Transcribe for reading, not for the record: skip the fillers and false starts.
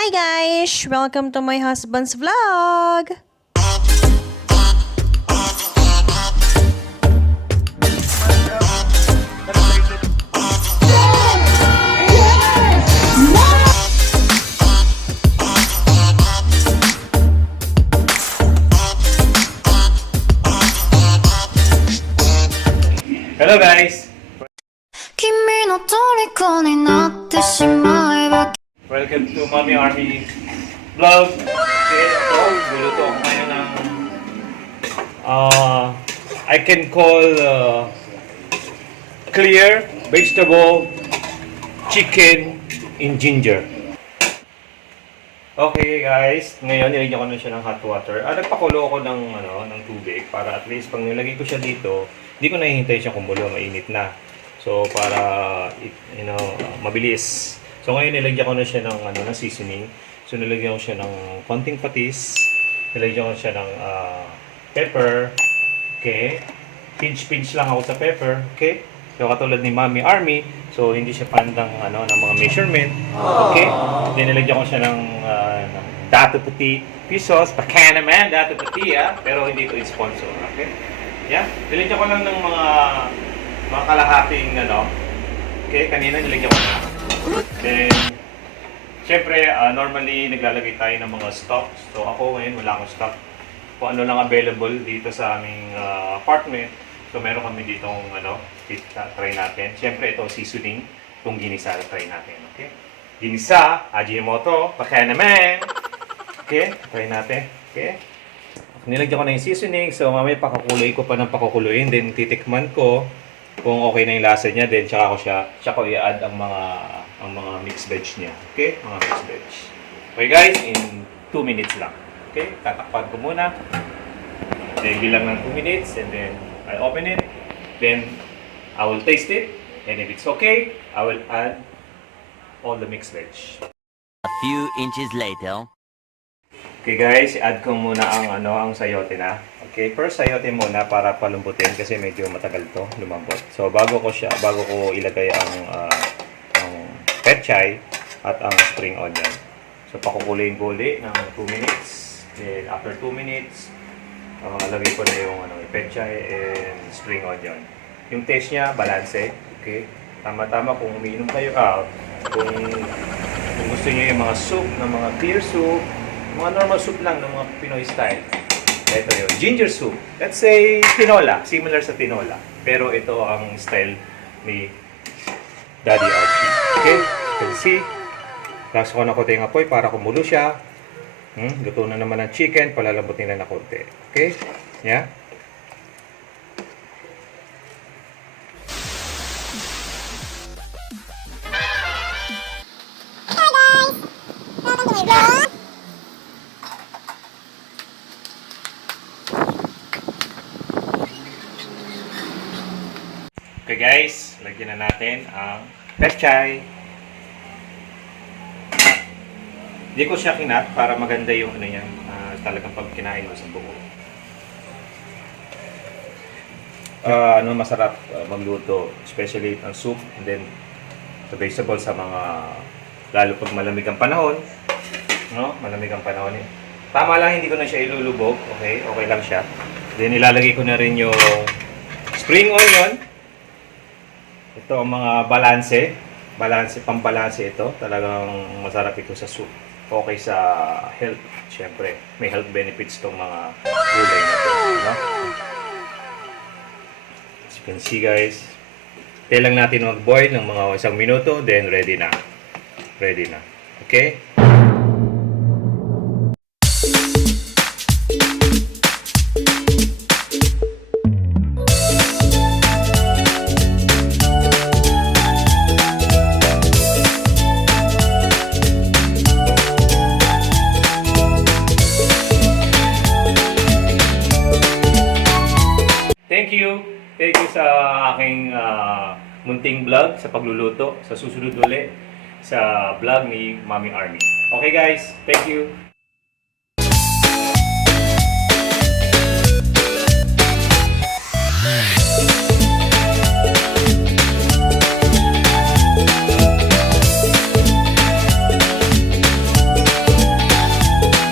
Hi guys! Welcome to my husband's vlog! Hello guys! Welcome to Mommy Army vlog. Okay, ito, luluto ako ngayon ng I can call clear vegetable chicken in ginger. Okay guys, ngayon nilagyan ko na siya ng hot water. Nagpakulo ako ng tubig para at least pag nilagay ko siya dito, hindi ko nahihintay siya kumulo, mainit na. So para mabilis. So ngayon nilagyan ko na siya ng ng seasoning. So nilagyan ko siya ng konting patis. Nilagyan ko siya ng pepper. Okay? Pinch lang ako sa pepper. Okay? So katulad ni Mommy Army, so hindi siya pandang ng mga measurement. Okay? Then nilagyan ko siya ng dato puti pesos. Baka naman dato puti pero hindi ko sponsor. Okay? Yeah? Nilagyan ko lang ng mga kalahating okay, kanina nilagyan ko na. Then, syempre, normally naglalagay tayo ng mga stocks. So ako ngayon wala akong stock. Kung ano lang available dito sa aming apartment. So meron kami ditong try natin. Syempre ito seasoning, itong ginisa try natin. Okay? Ginisa, Ajinomoto, baka naman. Okay, try natin. Okay? Nilagyan ko na yung seasoning. So mamaya pakukuloy ko pa ng pakukuluin. Then titikman ko kung okay na yung lasa niya, then tsaka ko i-add ang mga mixed veg niya. Okay? Mga mixed veg. Okay guys, in 2 minutes lang. Okay? Tatakpan ko muna. Then bilang ng 2 minutes and then I open it. Then I will taste it. And if it's okay, I will add all the mixed veg. A few inches later. Okay guys, i-add ko muna ang sayote na. Okay, first sayote muna para palumbutin kasi medyo matagal to lumambot. So bago ko ilagay ang pechay at ang spring onion. So pakukuloyin-kuli ng 2 minutes. Then after 2 minutes, lagay ko na yung pechay and spring onion. Yung taste niya balanse, okay? Tama-tama kung umiinom kayo kung gusto niyo yung mga soup, ng mga clear soup, mga normal soup lang ng mga Pinoy style. Ito yung ginger soup. Let's say tinola, similar sa tinola. Pero ito ang style ni Daddy Archie. Okay? You can see. Tapos ko na konti ng apoy para kumulo siya. Luto na naman ang chicken, palalambutin na konti. Okay? Yeah? Okay guys, lagyan na natin ang pechay. Hindi ko siya kinat para maganda yung talagang pag kinain mo sa buko. Masarap magluto, especially ang soup and then the vegetable sa mga lalo pag malamig ang panahon. Malamig ang panahon eh. Tama lang, hindi ko na siya ilulubog. Okay, okay lang siya. Then ilalagay ko na rin yung spring onion. Ito ang mga pambalanse ito. Talagang masarap ito sa soup. Okay sa health, syempre. May health benefits itong mga gulay na ito. As you can see guys, tayo lang natin mag-boil ng mga 1 minuto, then ready na. Ready na. Okay? Thank you sa aking munting vlog sa pagluluto. Sa susunod ulit sa vlog ni Mommy Army. Okay guys, thank you.